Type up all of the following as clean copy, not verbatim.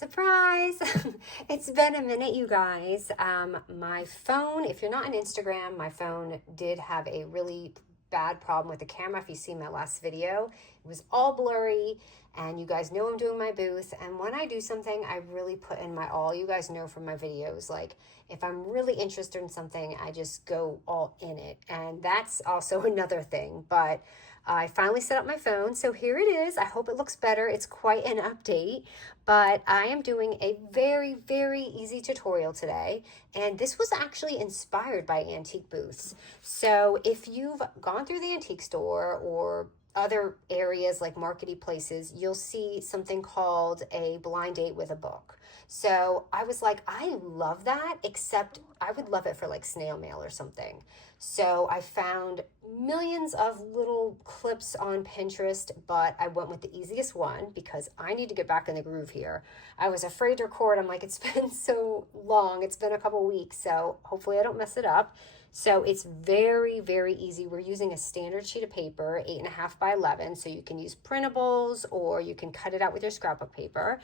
Surprise! It's been a minute, you guys. My phone, if you're not on Instagram, my phone did have a really bad problem with the camera. If you see my last video, it was all blurry, and you guys know I'm doing my booth. And when I do something, I really put in my all. You guys know from my videos, like if I'm really interested in something, I just go all in it. And that's also another thing. But I finally set up my phone, so here it is. I hope it looks better. It's quite an update, but I am doing a very, very easy tutorial today, and this was actually inspired by antique booths. So if you've gone through the antique store or other areas like markety places, you'll see something called a blind date with a book. So I was like, I love that, except I would love it for like snail mail or something. So I found millions of little clips on Pinterest, but I went with the easiest one because I need to get back in the groove here. I was afraid to record. I'm like, it's been so long. It's been a couple weeks, so hopefully I don't mess it up. So it's very, very easy. We're using a standard sheet of paper, 8.5 by 11. So you can use printables or you can cut it out with your scrapbook paper.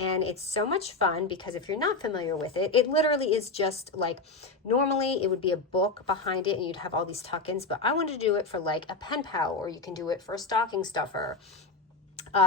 And it's so much fun because if you're not familiar with it, it literally is just like, normally it would be a book behind it and you'd have all these tuck-ins, but I wanted to do it for like a pen pal, or you can do it for a stocking stuffer,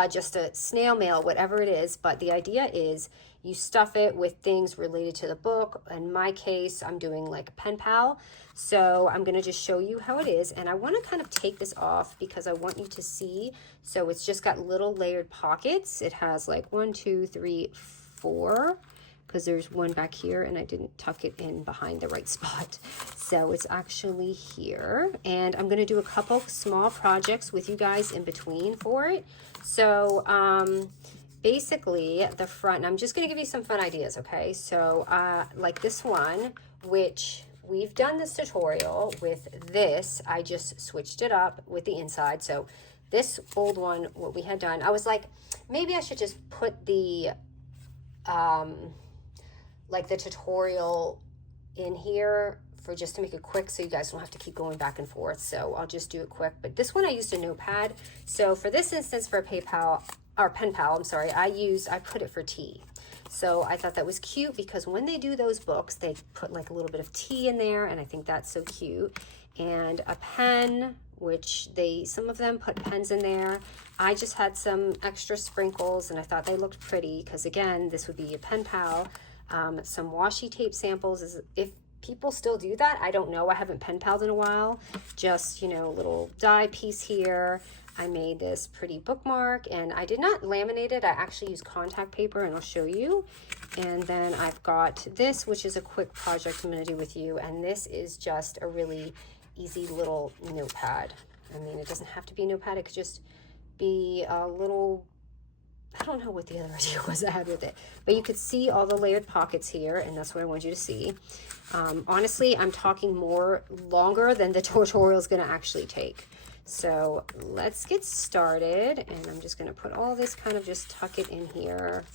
just a snail mail, whatever it is. But the idea is you stuff it with things related to the book. In my case, I'm doing like Penpal. So I'm going to just show you how it is. And I want to kind of take this off because I want you to see. So it's just got little layered pockets. It has like 1, 2, 3, 4, because there's one back here and I didn't tuck it in behind the right spot. So it's actually here. And I'm going to do a couple small projects with you guys in between for it. So basically the front, and I'm just going to give you some fun ideas, okay? So like this one, which we've done this tutorial with this, I just switched it up with the inside. So this old one, what we had done, I was like, maybe I should just put the like the tutorial in here for just to make it quick so you guys don't have to keep going back and forth. So I'll just do it quick. But this one I used a notepad. So for this instance, for a PayPal or Penpal, I'm sorry, I put it for tea. So I thought that was cute because when they do those books, they put like a little bit of tea in there, and I think that's so cute. And a pen, which some of them put pens in there. I just had some extra sprinkles and I thought they looked pretty because again, this would be a pen pal. Some washi tape samples, if people still do that, I don't know. I haven't pen paled in a while. Just, you know, a little die piece here. I made this pretty bookmark and I did not laminate it. I actually used contact paper and I'll show you. And then I've got this, which is a quick project I'm going to do with you. And this is just a really easy little notepad. I mean, it doesn't have to be a notepad. It could just be a little, I don't know what the other idea was I had with it, but you could see all the layered pockets here, and that's what I want you to see. Honestly, I'm talking longer than the tutorial is going to actually take. So let's get started, and I'm just going to put all this, kind of just tuck it in here.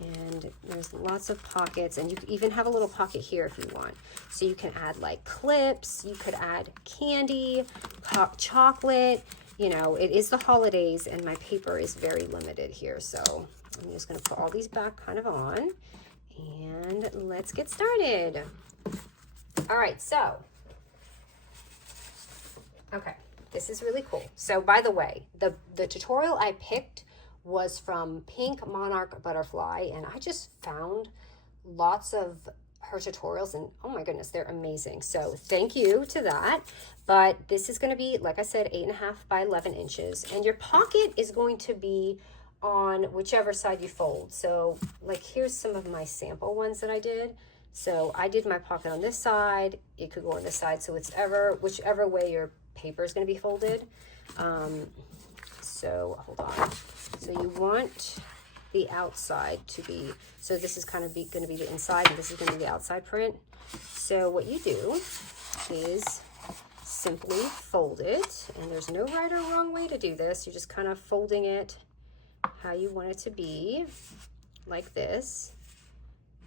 And there's lots of pockets, and you can even have a little pocket here if you want. So you can add like clips, you could add candy, chocolate. You know, it is the holidays and my paper is very limited here. So I'm just going to put all these back kind of on and let's get started. All right, so, okay, this is really cool. So by the way, the tutorial I picked was from Pink Monarch Butterfly, and I just found lots of her tutorials and oh my goodness, they're amazing. So thank you to that. But this is going to be, like I said, 8.5 by 11 inches, and your pocket is going to be on whichever side you fold. So like here's some of my sample ones that I did. So I did my pocket on this side, it could go on this side, so it's whichever way your paper is going to be folded. So hold on. So you want the outside to be, so this is kind of going to be the inside and this is going to be the outside print. So what you do is simply fold it, and there's no right or wrong way to do this. You're just kind of folding it how you want it to be, like this.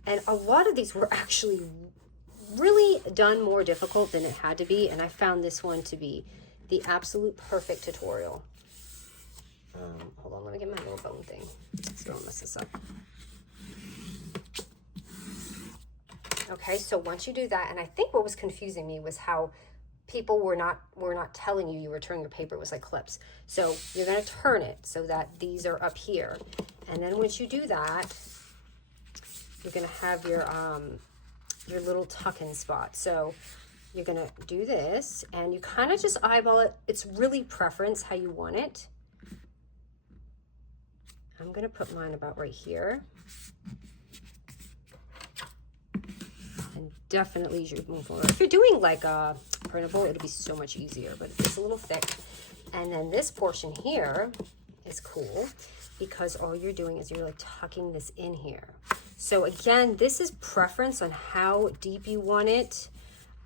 And a lot of these were actually really done more difficult than it had to be, and I found this one to be the absolute perfect tutorial. Hold on, let me get my little bone thing so I don't mess this up. Okay, so once you do that, and I think what was confusing me was how people were not telling you were turning your paper. It was like clips. So you're going to turn it so that these are up here. And then once you do that, you're going to have your little tuck-in spot. So you're going to do this, and you kind of just eyeball it. It's really preference how you want it. I'm going to put mine about right here. And definitely use your move forward. If you're doing like a printable, it'll be so much easier, but it's a little thick. And then this portion here is cool because all you're doing is you're like tucking this in here. So again, this is preference on how deep you want it.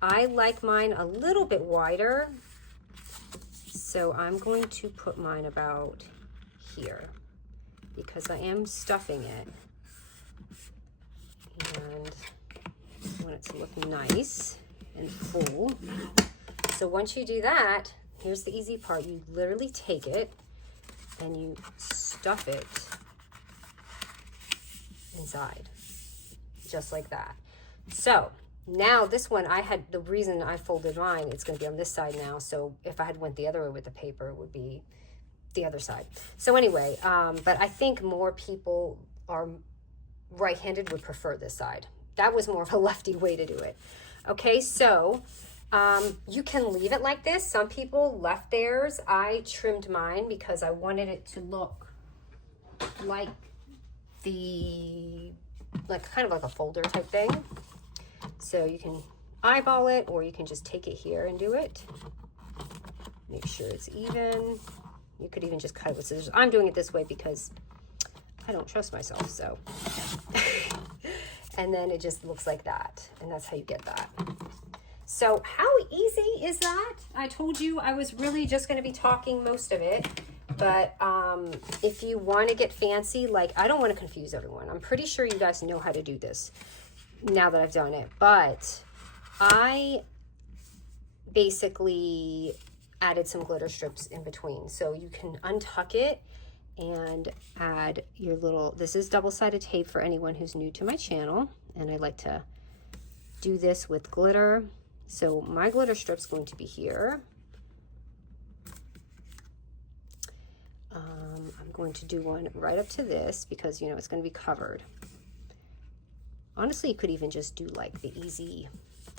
I like mine a little bit wider, so I'm going to put mine about here because I am stuffing it, and I want it to look nice and full. So once you do that, here's the easy part. You literally take it and you stuff it inside, just like that. So now this one, the reason I folded mine, it's going to be on this side now. So if I had went the other way with the paper, it would be the other side. So anyway, but I think more people are right-handed would prefer this side. That was more of a lefty way to do it. Okay, so you can leave it like this. Some people left theirs. I trimmed mine because I wanted it to look like kind of like a folder type thing. So you can eyeball it, or you can just take it here and do it. Make sure it's even. You could even just cut it with scissors. I'm doing it this way because I don't trust myself, so. And then it just looks like that, and that's how you get that. So how easy is that? I told you I was really just going to be talking most of it, but if you want to get fancy, like, I don't want to confuse everyone. I'm pretty sure you guys know how to do this now that I've done it, but I basically added some glitter strips in between. So you can untuck it and add your little, this is double-sided tape for anyone who's new to my channel, and I like to do this with glitter. So my glitter strip's going to be here. I'm going to do one right up to this because, you know, it's going to be covered. Honestly, you could even just do like the easy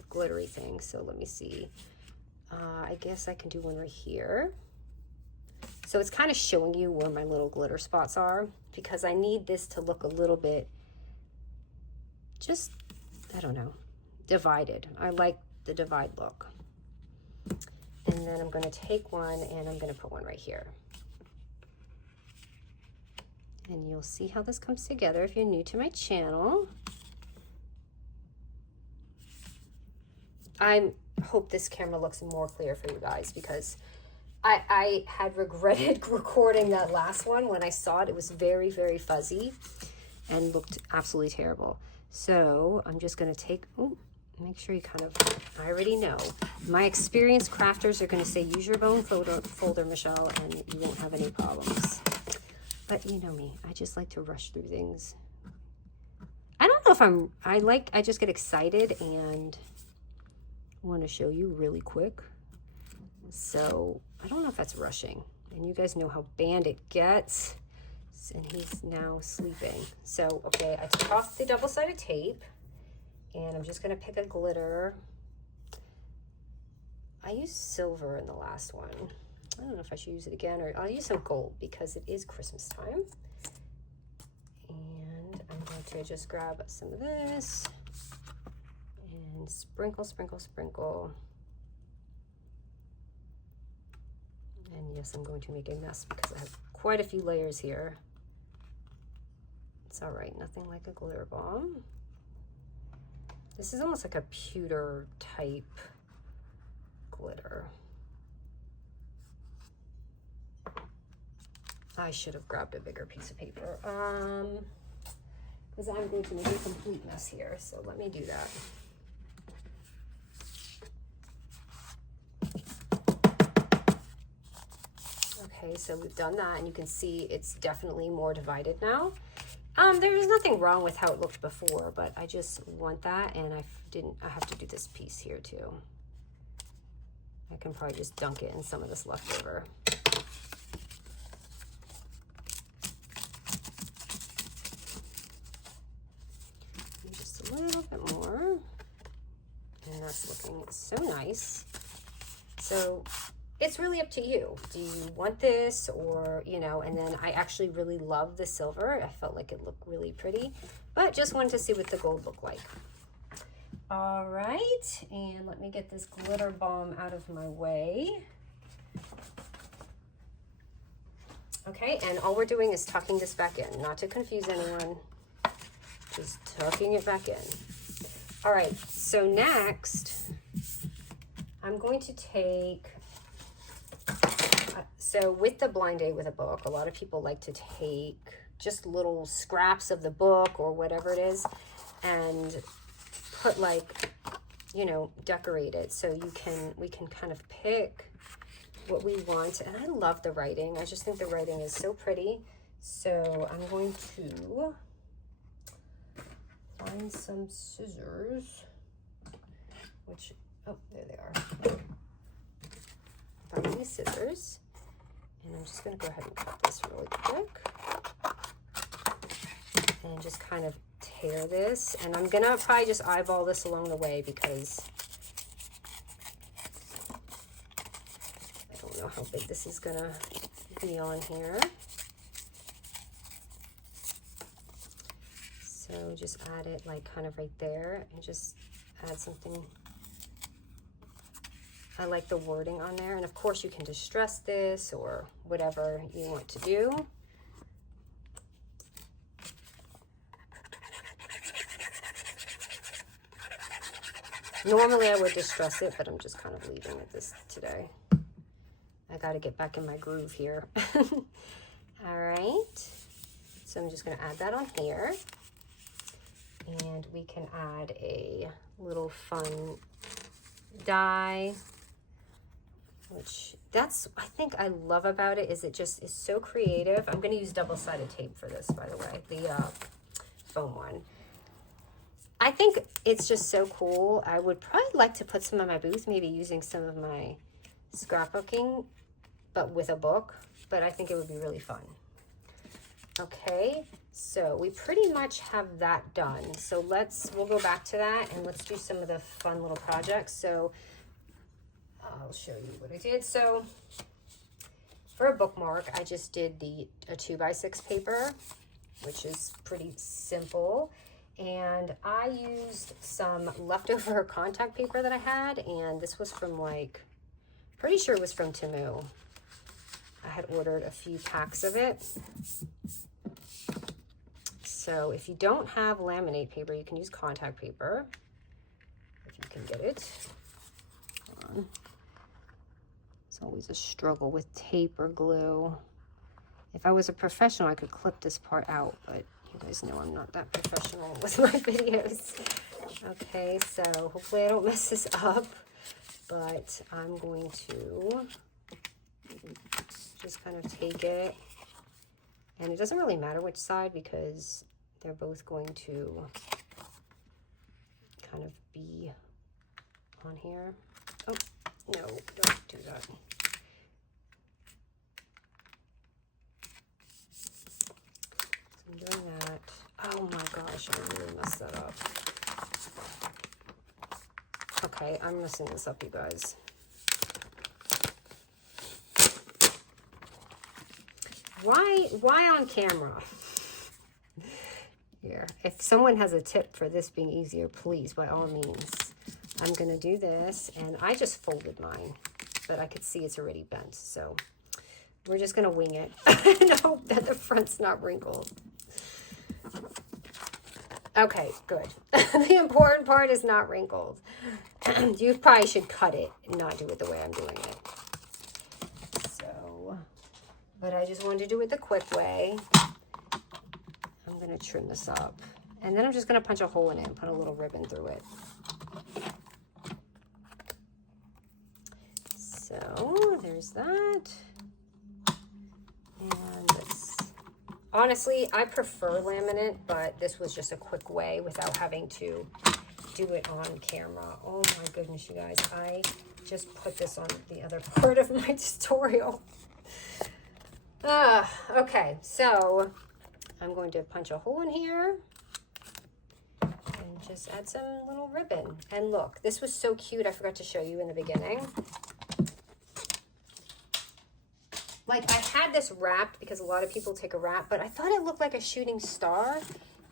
glittery thing. So let me see. I guess I can do one right here. So it's kind of showing you where my little glitter spots are because I need this to look a little bit just, I don't know, divided. I like the divide look. And then I'm going to take one and I'm going to put one right here. And you'll see how this comes together if you're new to my channel. I hope this camera looks more clear for you guys because I had regretted recording that last one. When I saw it, it was very, very fuzzy and looked absolutely terrible. So I'm just going to take, make sure you kind of, I already know. My experienced crafters are going to say, use your bone folder, Michelle, and you won't have any problems. But you know me, I just like to rush through things. I don't know if I just get excited and want to show you really quick. So I don't know if that's rushing. And you guys know how banned it gets. And he's now sleeping. So, okay, I took off the double-sided tape and I'm just going to pick a glitter. I used silver in the last one. I don't know if I should use it again, or I'll use some gold because it is Christmas time. And I'm going to just grab some of this and sprinkle, sprinkle, sprinkle. And yes, I'm going to make a mess because I have quite a few layers here. It's all right, nothing like a glitter bomb. This is almost like a pewter type glitter. I should have grabbed a bigger piece of paper because I'm going to make a complete mess here. So let me do that. Okay, so we've done that and you can see it's definitely more divided now. There was nothing wrong with how it looked before, but I just want that, and I have to do this piece here too. I can probably just dunk it in some of this leftover. Just a little bit more. And that's looking so nice. So it's really up to you. Do you want this, or, you know, and then I actually really love the silver. I felt like it looked really pretty, but just wanted to see what the gold looked like. All right, and let me get this glitter bomb out of my way. Okay, and all we're doing is tucking this back in, not to confuse anyone, just tucking it back in. All right, so next, I'm going to take, so with the blind date with a book, a lot of people like to take just little scraps of the book or whatever it is and put, like, you know, decorate it. So we can kind of pick what we want. And I love the writing. I just think the writing is so pretty. So I'm going to find some scissors, which, oh, there they are. Find these scissors, and I'm just going to go ahead and cut this really quick and just kind of tear this. And I'm going to probably just eyeball this along the way because I don't know how big this is going to be on here. So just add it like kind of right there and just add something. I like the wording on there. And of course you can distress this or whatever you want to do. Normally I would distress it, but I'm just kind of leaving it this today. I got to get back in my groove here. All right. So I'm just going to add that on here. And we can add a little fun die, which that's, I think I love about it, is it just is so creative. I'm going to use double-sided tape for this, by the way, the foam one. I think it's just so cool. I would probably like to put some on my booth, maybe using some of my scrapbooking, but with a book, but I think it would be really fun. Okay, so we pretty much have that done. So we'll go back to that and let's do some of the fun little projects. So I'll show you what I did. So for a bookmark, I just did a 2x6 paper, which is pretty simple. And I used some leftover contact paper that I had, and this was from, like, pretty sure it was from Temu. I had ordered a few packs of it. So if you don't have laminate paper, you can use contact paper, if you can get it. Hold on. It's always a struggle with tape or glue. If I was a professional, I could clip this part out, but you guys know I'm not that professional with my videos. Okay, so hopefully I don't mess this up, but I'm going to just kind of take it, and it doesn't really matter which side because they're both going to kind of be on here. Oh, no, don't do that. I'm doing that. Oh my gosh, I really messed that up. Okay, I'm messing this up, you guys. Why on camera? Here, if someone has a tip for this being easier, please, by all means. I'm gonna do this, and I just folded mine, but I could see it's already bent, so we're just gonna wing it and hope that the front's not wrinkled. Okay, good. The important part is not wrinkled. You probably should cut it and not do it the way I'm doing it. So, but I just wanted to do it the quick way. I'm going to trim this up. And then I'm just going to punch a hole in it and put a little ribbon through it. So, there's that. And let's Honestly, I prefer laminate, but this was just a quick way without having to do it on camera. Oh my goodness, you guys. I just put this on the other part of my tutorial. Okay, so I'm going to punch a hole in here and just add some little ribbon. And look, this was so cute. I forgot to show you in the beginning. Like, I had this wrapped because a lot of people take a wrap, but I thought it looked like a shooting star.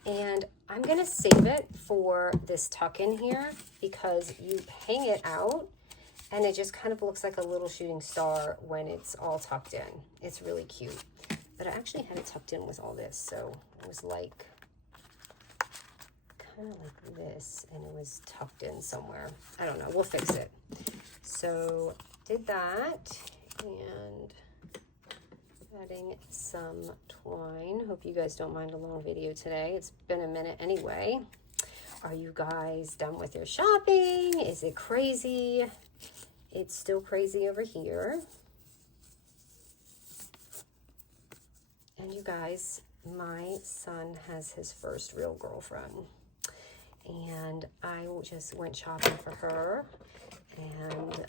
And I'm going to save it for this tuck in here because you hang it out and it just kind of looks like a little shooting star when it's all tucked in. It's really cute. But I actually had it tucked in with all this, so it was like, kind of like this, and it was tucked in somewhere. I don't know, we'll fix it. So, did that, and adding some twine. Hope you guys don't mind a long video today. It's been a minute anyway. Are you guys done with your shopping? Is it crazy? It's still crazy over here. And you guys, my son has his first real girlfriend. And I just went shopping for her. And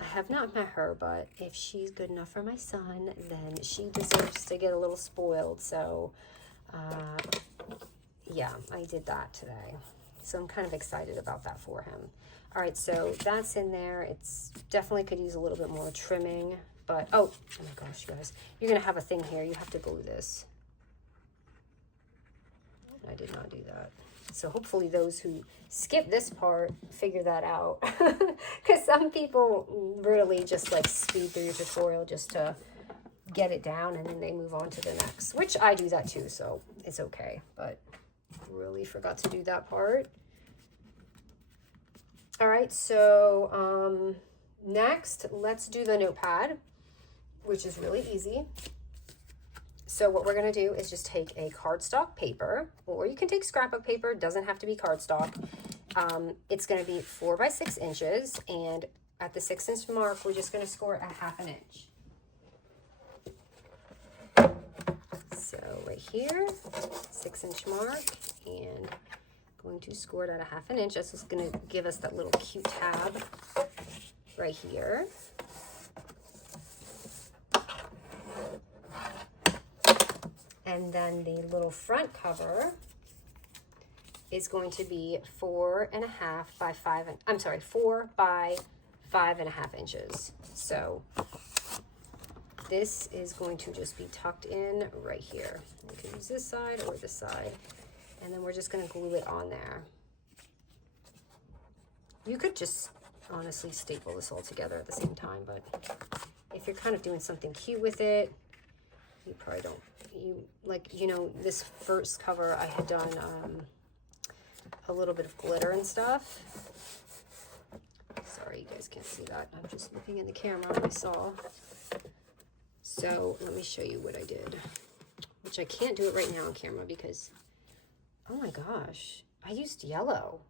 I have not met her, but if she's good enough for my son, then she deserves to get a little spoiled. So, yeah, I did that today. So I'm kind of excited about that for him. All right, so that's in there. It's definitely could use a little bit more trimming, but oh my gosh, you guys, you're gonna have a thing here. You have to glue this. I did not do that. So hopefully those who skip this part figure that out, because some people really just like speed through your tutorial just to get it down and then they move on to the next, which I do that too, so it's okay, but really forgot to do that part. All right, so next, let's do the notepad, which is really easy. So what we're gonna do is just take a cardstock paper, or you can take scrapbook paper, doesn't have to be cardstock. It's gonna be 4 by 6 inches, and at the 6-inch mark, we're just gonna score a 1/2 inch. So right here, 6-inch mark, and going to score it at a 1/2 inch. That's just going to give us that little cute tab right here. And then the little front cover is going to be 4.5 by 5, I'm sorry, 4 by 5.5 inches. So this is going to just be tucked in right here. You can use this side or this side. And then we're just going to glue it on there. You could just honestly staple this all together at the same time, but if you're kind of doing something cute with it, you probably don't, you know, this first cover I had done a little bit of glitter and stuff. Sorry, you guys can't see that. I'm just looking in the camera what I saw. So let me show you what I did, which I can't do it right now on camera because, oh my gosh, I used yellow.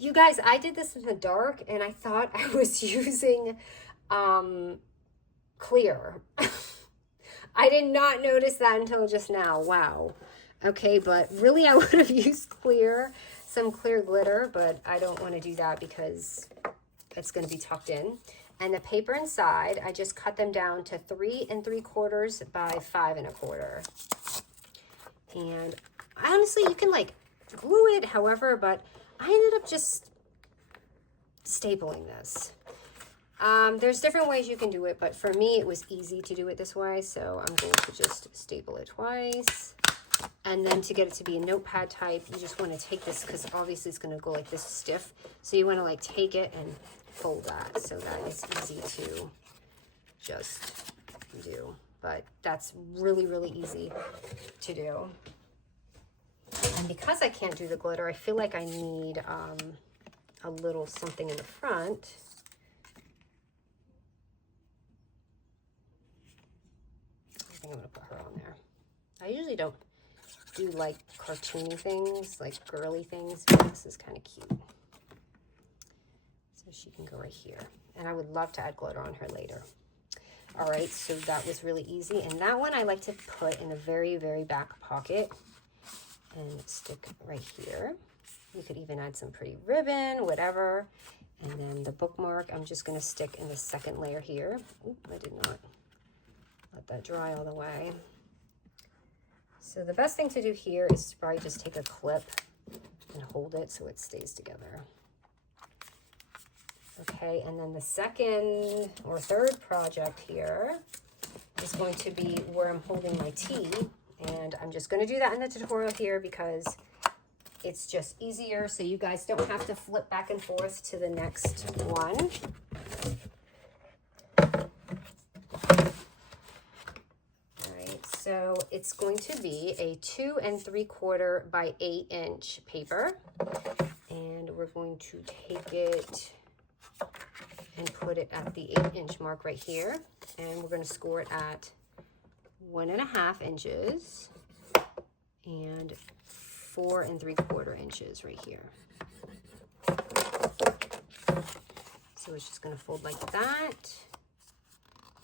You guys, I did this in the dark and I thought I was using clear. I did not notice that until just now. Wow. Okay, but really I would have used clear, some clear glitter, but I don't want to do that because it's going to be tucked in. And the paper inside, I just cut them down to 3 3/4 by 5 1/4. And honestly, you can like glue it however, but I ended up just stapling this. There's different ways you can do it, but for me, it was easy to do it this way. So I'm going to just staple it twice. And then to get it to be a notepad type, you just want to take this, because obviously it's going to go like this stiff. So you want to like take it and fold that. So that is easy to just do. But that's really, really easy to do. And because I can't do the glitter, I feel like I need a little something in the front. I think I'm going to put her on there. I usually don't do like cartoony things, like girly things, but this is kind of cute. So she can go right here. And I would love to add glitter on her later. All right, so that was really easy. And that one I like to put in the very, very back pocket and stick right here. You could even add some pretty ribbon, whatever. And then the bookmark, I'm just gonna stick in the second layer here. Oop, I did not let that dry all the way. So the best thing to do here is to probably just take a clip and hold it so it stays together. Okay, and then the second or third project here is going to be where I'm holding my tea. And I'm just going to do that in the tutorial here because it's just easier so you guys don't have to flip back and forth to the next one. All right, so it's going to be a 2 3/4 by 8 inch paper. And we're going to take it and put it at the 8 inch mark right here. And we're going to score it at 1.5 inches and 4 3/4 inches right here. So it's just going to fold like that.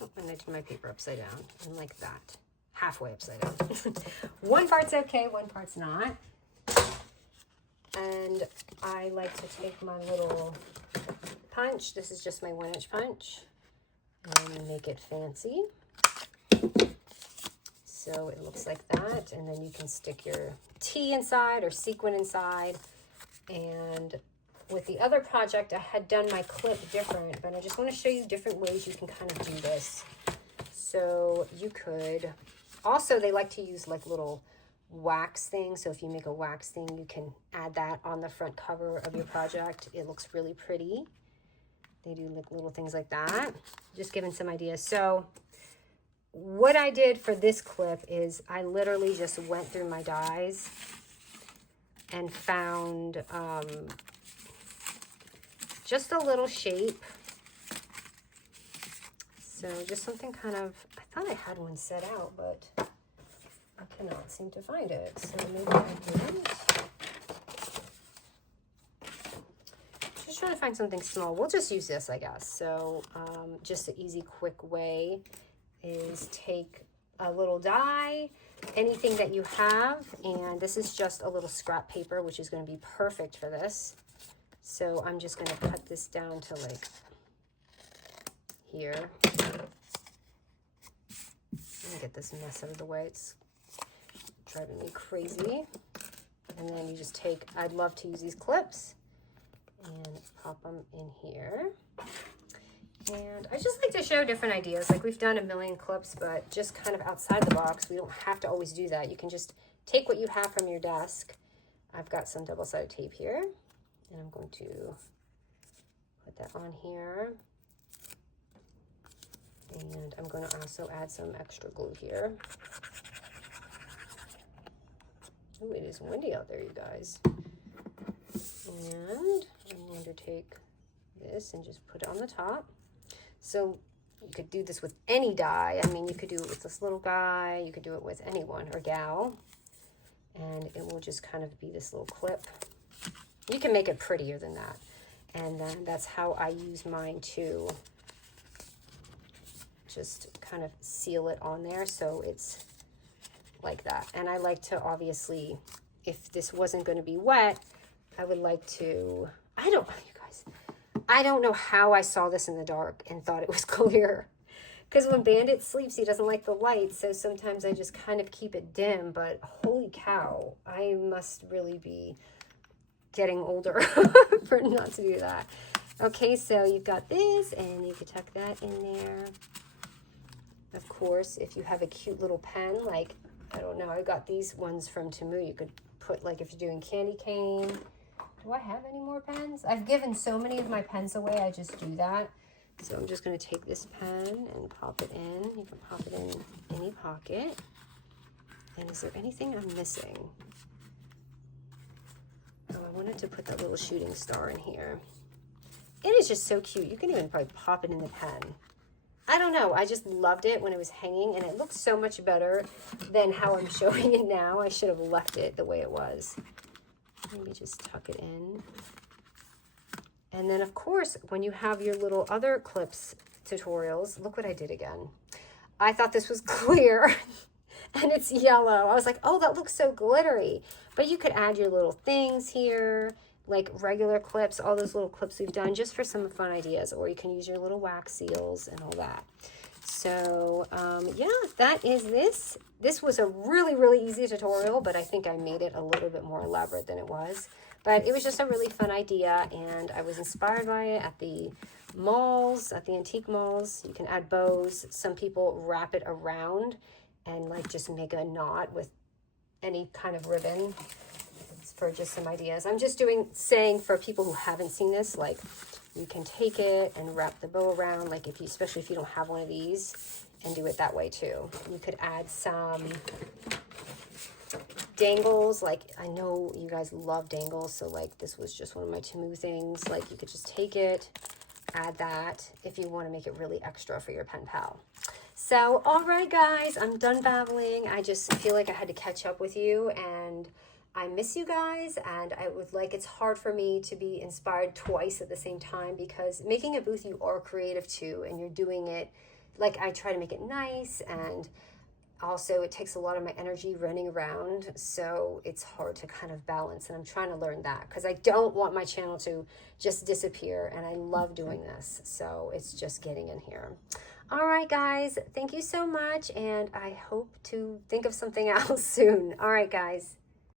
Oh, and I did my paper upside down, and like that, halfway upside down. One part's okay, one part's not. And I like to take my little punch. This is just my 1 inch punch, and make it fancy. So it looks like that, and then you can stick your T inside or sequin inside. And with the other project, I had done my clip different, but I just want to show you different ways you can kind of do this. So you could, also they like to use like little wax things. So if you make a wax thing, you can add that on the front cover of your project. It looks really pretty. They do like little things like that. Just giving some ideas. So what I did for this clip is I literally just went through my dies and found just a little shape. So just something kind of, I thought I had one set out, but I cannot seem to find it. So maybe I didn't. Just trying to find something small. We'll just use this, I guess. So just an easy, quick way is take a little die, anything that you have, and this is just a little scrap paper, which is going to be perfect for this. So I'm just going to cut this down to like here. Let me get this mess out of the way. It's driving me crazy. And then you just take, I'd love to use these clips and pop them in here. And I just like to show different ideas. Like we've done a million clips, but just kind of outside the box. We don't have to always do that. You can just take what you have from your desk. I've got some double-sided tape here, and I'm going to put that on here. And I'm going to also add some extra glue here. Oh, it is windy out there, you guys. And I'm going to take this and just put it on the top. So you could do this with any die. I mean, you could do it with this little guy. You could do it with anyone or gal. And it will just kind of be this little clip. You can make it prettier than that. And then that's how I use mine to just kind of seal it on there. So it's like that. And I like to, obviously, if this wasn't going to be wet, I would like to, you guys, I don't know how I saw this in the dark and thought it was clear. Because when Bandit sleeps, he doesn't like the light. So sometimes I just kind of keep it dim. But holy cow, I must really be getting older for not to do that. Okay, so you've got this, and you could tuck that in there. Of course, if you have a cute little pen, like, I don't know, I got these ones from Temu. You could put, like, if you're doing candy cane. Do I have any more pens? I've given so many of my pens away, I just do that. So I'm just going to take this pen and pop it in. You can pop it in any pocket. And is there anything I'm missing? Oh, I wanted to put that little shooting star in here. It is just so cute. You can even probably pop it in the pen. I don't know. I just loved it when it was hanging, and it looks so much better than how I'm showing it now. I should have left it the way it was. Maybe just tuck it in. And then, of course, when you have your little other clips tutorials. Look what I did again. I thought this was clear and it's yellow. I was like, oh, that looks so glittery. But you could add your little things here, like regular clips, all those little clips we've done just for some fun ideas, or you can use your little wax seals and all that. So yeah, that is this. This was a really, really easy tutorial, but I think I made it a little bit more elaborate than it was. But it was just a really fun idea, and I was inspired by it at the malls, at the antique malls. You can add bows. Some people wrap it around and like just make a knot with any kind of ribbon. It's for just some ideas. I'm just saying for people who haven't seen this, like you can take it and wrap the bow around, like if you, especially if you don't have one of these, and do it that way too. You could add some dangles. Like I know you guys love dangles, so like this was just one of my Temu things. Like you could just take it, add that if you want to make it really extra for your pen pal. So all right guys, I'm done babbling. I just feel like I had to catch up with you, and I miss you guys, and I would like, it's hard for me to be inspired twice at the same time, because making a booth, you are creative too, and you're doing it, like I try to make it nice, and also it takes a lot of my energy running around, so it's hard to kind of balance, and I'm trying to learn that, because I don't want my channel to just disappear, and I love doing this, so it's just getting in here. All right guys, thank you so much, and I hope to think of something else soon. All right guys.